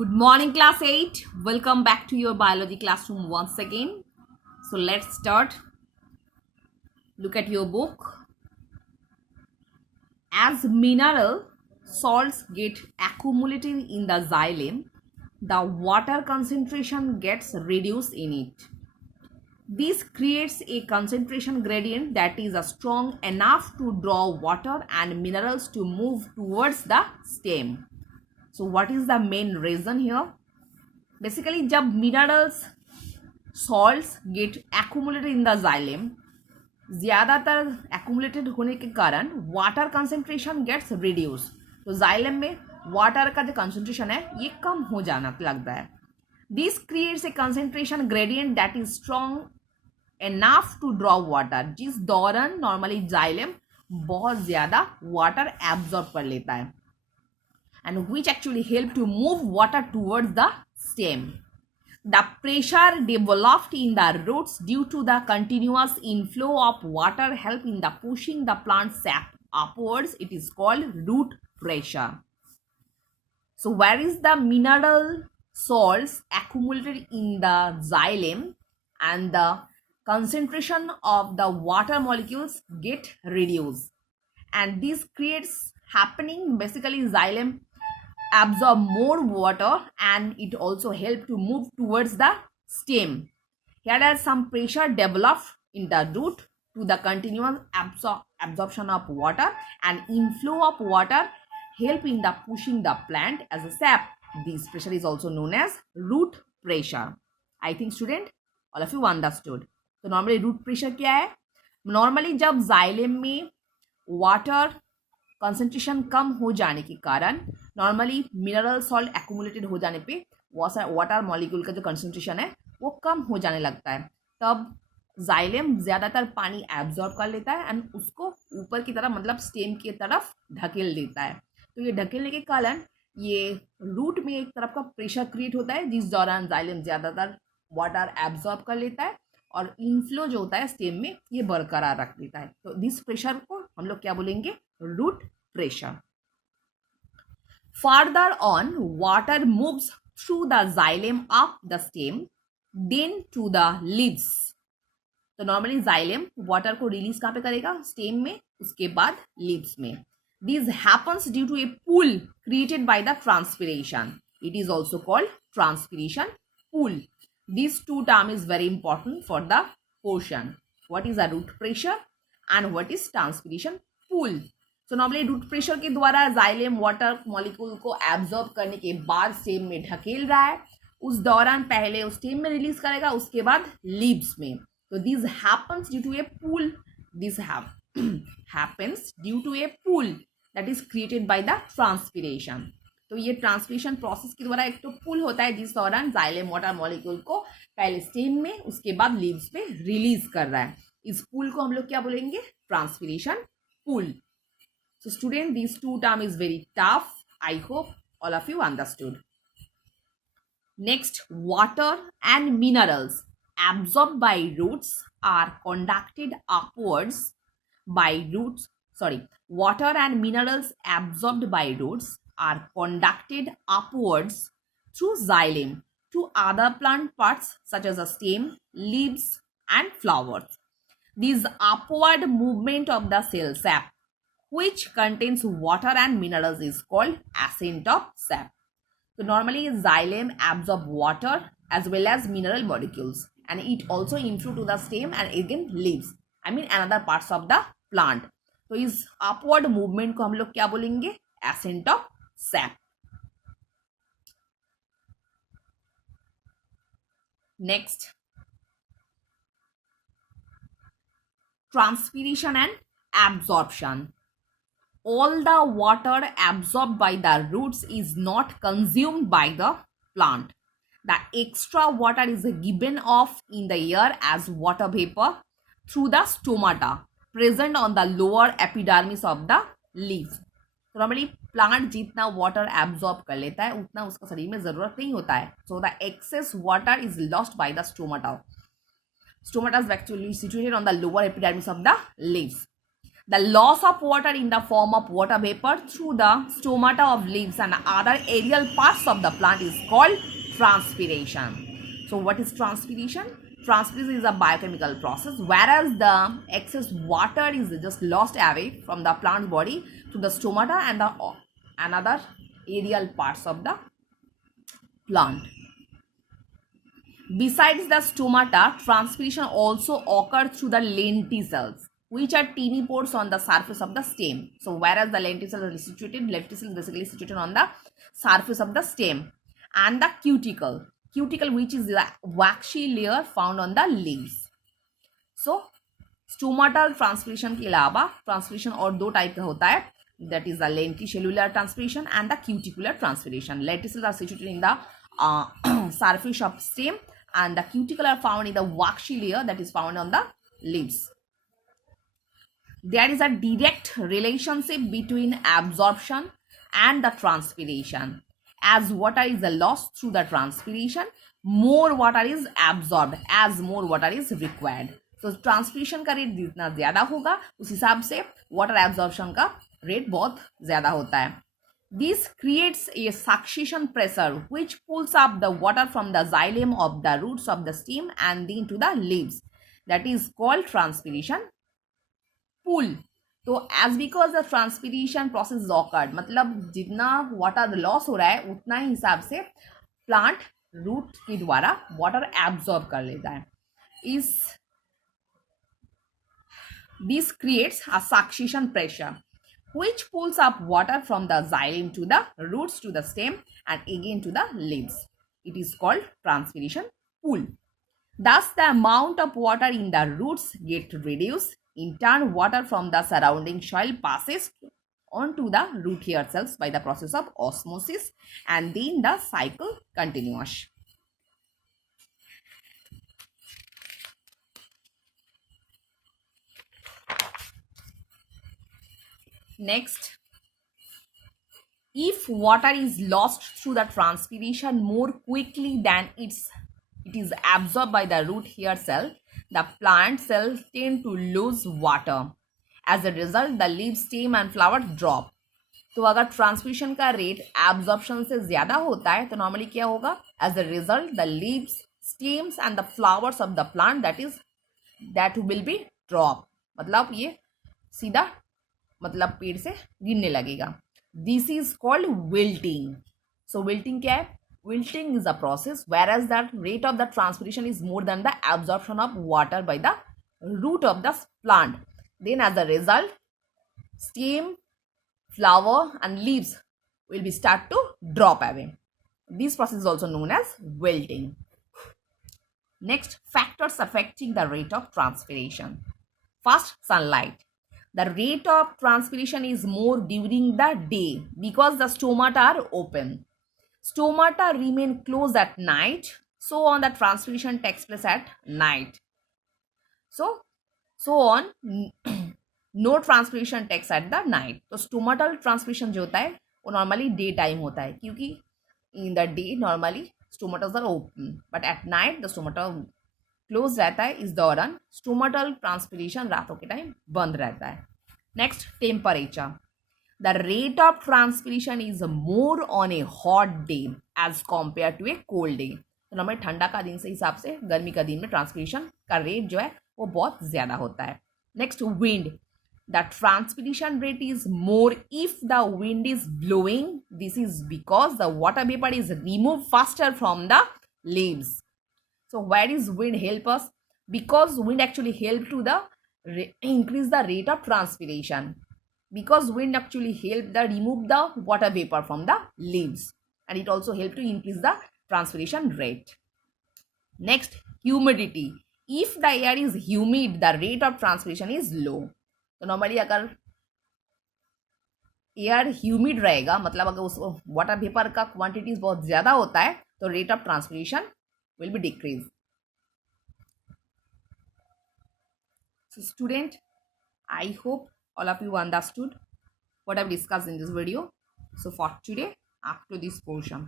Good morning, class 8. Welcome back to your biology classroom once again. So let's start. Look at your book. As mineral salts get accumulated in the xylem, the water concentration gets reduced in it. This creates a concentration gradient that is strong enough to draw water and minerals to move towards the stem. So what is the main reason here? Basically, जब minerals salts get accumulated in the xylem, ज़्यादातर accumulated होने के कारण water concentration gets reduce, तो xylem में water का जो concentration है ये कम हो जाना लगता है. This creates a concentration gradient that is strong enough to draw water, जिस दौरान नॉर्मली जाइलम बहुत ज़्यादा वाटर एब्जॉर्ब कर लेता है and which actually help to move water towards the stem. The pressure developed in the roots due to the continuous inflow of water help in the pushing the plant sap upwards. It is called root pressure. So where is the mineral salts accumulated in the xylem and the concentration of the water molecules get reduced, and this creates happening basically xylem absorb more water and it also help to move towards the stem. Here are some pressure developed in the root to the continuous absorption of water and inflow of water help in the pushing the plant as a sap. This pressure is also known as root pressure. I think student all of you understood. तो normally root pressure क्या है? Normally जब xylem में water concentration कम हो जाने के कारण normally mineral salt accumulated हो जाने पे वाटर मॉलिक्यूल का जो कंसंट्रेशन है वो कम हो जाने लगता है, तब जाइलम ज़्यादातर पानी एब्जॉर्ब कर लेता है एंड उसको ऊपर की तरफ मतलब स्टेम की तरफ ढकेल देता है. तो ये ढकेलने के कारण ये रूट में एक तरफ का प्रेशर क्रिएट होता है, जिस दौरान जाइलम ज़्यादातर वाटर एब्जॉर्ब कर लेता है और इनफ्लो जो होता है स्टेम में ये बरकरार रख देता है. तो दिस प्रेशर को हम लोग क्या बोलेंगे? Root pressure. Further on, water moves through the xylem up the stem, then to the leaves. तो नॉर्मली xylem वाटर को रिलीज कहाँ पे करेगा? स्टेम में, उसके बाद लीव्स में. This happens due to a pool created by the transpiration. It is also called transpiration pool. These two terms is very important for the portion. What is a root pressure and what is transpiration pool? तो normally root pressure के द्वारा xylem water molecule को absorb करने के बाद stem में ढकेल रहा है, उस दौरान पहले उस स्टेम में रिलीज करेगा, उसके बाद लीव्स में. तो this happens due to a pull, this happens due to a pull that is created by the transpiration. तो ये ट्रांसपिरेशन प्रोसेस के द्वारा एक तो पूल होता है जिस दौरान जाइलम वाटर मॉलिक्यूल को पहले स्टेम में उसके बाद लीव्स में रिलीज कर रहा है. इस पूल को हम लोग क्या बोलेंगे? Transpiration pool. So student, these two terms is very tough. I hope all of you understood. Next, water and minerals absorbed by roots are conducted upwards by roots. Water and minerals absorbed by roots are conducted upwards through xylem to other plant parts such as the stem, leaves, and flowers. This upward movement of the cell sap, which contains water and minerals, is called ascent of sap. So normally xylem absorb water as well as mineral molecules and it also inflow to the stem and again leaves, I mean another parts of the plant. तो इस upward movement को हम लोग क्या बोलेंगे? ascent of sap. Next, transpiration and absorption. All the water absorbed by the roots is not consumed by the plant. The extra water is given off in the air as water vapor through the stomata present on the lower epidermis of the leaf. तो normally plant जितना water absorb कर लेता है उतना उसका शरीर में ज़रूरत नहीं होता है. So the excess water is lost by the stomata. Stomata is actually situated on the lower epidermis of the leaves. The loss of water in the form of water vapor through the stomata of leaves and other aerial parts of the plant is called transpiration. So what is transpiration? Transpiration is a biochemical process, whereas the excess water is just lost away from the plant body to the stomata and the another aerial parts of the plant. Besides the stomata, transpiration also occurs through the lenticels, which are teeny pores on the surface of the stem. So whereas the lenticels is basically situated on the surface of the stem, and the cuticle, which is the waxy layer found on the leaves. So stomatal transpiration के अलावा transpiration और दो type का होता है, that is the lenticellular transpiration and the cuticular transpiration. Lenticels are situated in the surface of stem, and the cuticle are found in the waxy layer that is found on the leaves. There is a direct relationship between absorption and the transpiration. As water is lost through the transpiration, more water is absorbed as more water is required. So transpiration का rate जितना ज़्यादा होगा उस हिसाब से water absorption का rate बहुत ज़्यादा होता है. This creates a succussion pressure which pulls up the water from the xylem of the roots of the stem and then to the leaves. That is called transpiration pull. तो as because the transpiration process is occurred, मतलब जितना water loss हो रहा है उतना ही हिसाब से plant root के द्वारा water absorb कर लेता है. This creates a succussion pressure which pulls up water from the xylem to the roots to the stem and again to the leaves. It is called transpiration pull. Thus, the amount of water in the roots get reduced. In turn, water from the surrounding soil passes onto the root hair cells by the process of osmosis, and then the cycle continues. Next, if water is lost through the transpiration more quickly than it is absorbed by the root hair cell, the plant cells tend to lose water. As a result, the leaves, stem and flowers drop. तो अगर transmission का rate absorption से ज़्यादा होता है तो normally क्या होगा? As a result the leaves, stems and the flowers of the plant that will be drop, मतलब ये सीधा मतलब पेड़ से गिरने लगेगा. This is called wilting. So wilting क्या है? Wilting is a process whereas the rate of the transpiration is more than the absorption of water by the root of the plant. Then as a result, stem, flower and leaves will be start to drop away. This process is also known as wilting. Next, factors affecting the rate of transpiration. First, sunlight. The rate of transpiration is more during the day because the stomata are open. Stomata remain closed at night, so on the transpiration takes place at night. So on no transpiration takes at the night. तो stomatal transpiration जो होता है वो normally day time होता है, क्योंकि in the day normally stomatas are open, but at night the stomata closed रहता है. इस दौरान stomatal transpiration रातों के टाइम बंद रहता है. Next, temperature. The rate of transpiration is more on a hot day as compared to a cold day. तो नॉर्मली ठंडा का दिन से हिसाब से गर्मी का दिन में ट्रांसपिरेशन का रेट जो है वो बहुत ज़्यादा होता है. Next, wind. The transpiration rate is more if the wind is blowing. This is because the water vapour is remove faster from the leaves. So where is wind help us? Because wind actually help to the increase the rate of transpiration. Because wind actually help the remove the water vapor from the leaves, and it also help to increase the transpiration rate. Next, humidity. If the air is humid, the rate of transpiration is low. तो normally अगर air humid रहेगा, मतलब अगर उस water vapour का quantities बहुत ज़्यादा होता है तो rate of transpiration will be decrease. So student, I hope all of you understood what I've discussed in this video. So for today, up to this portion.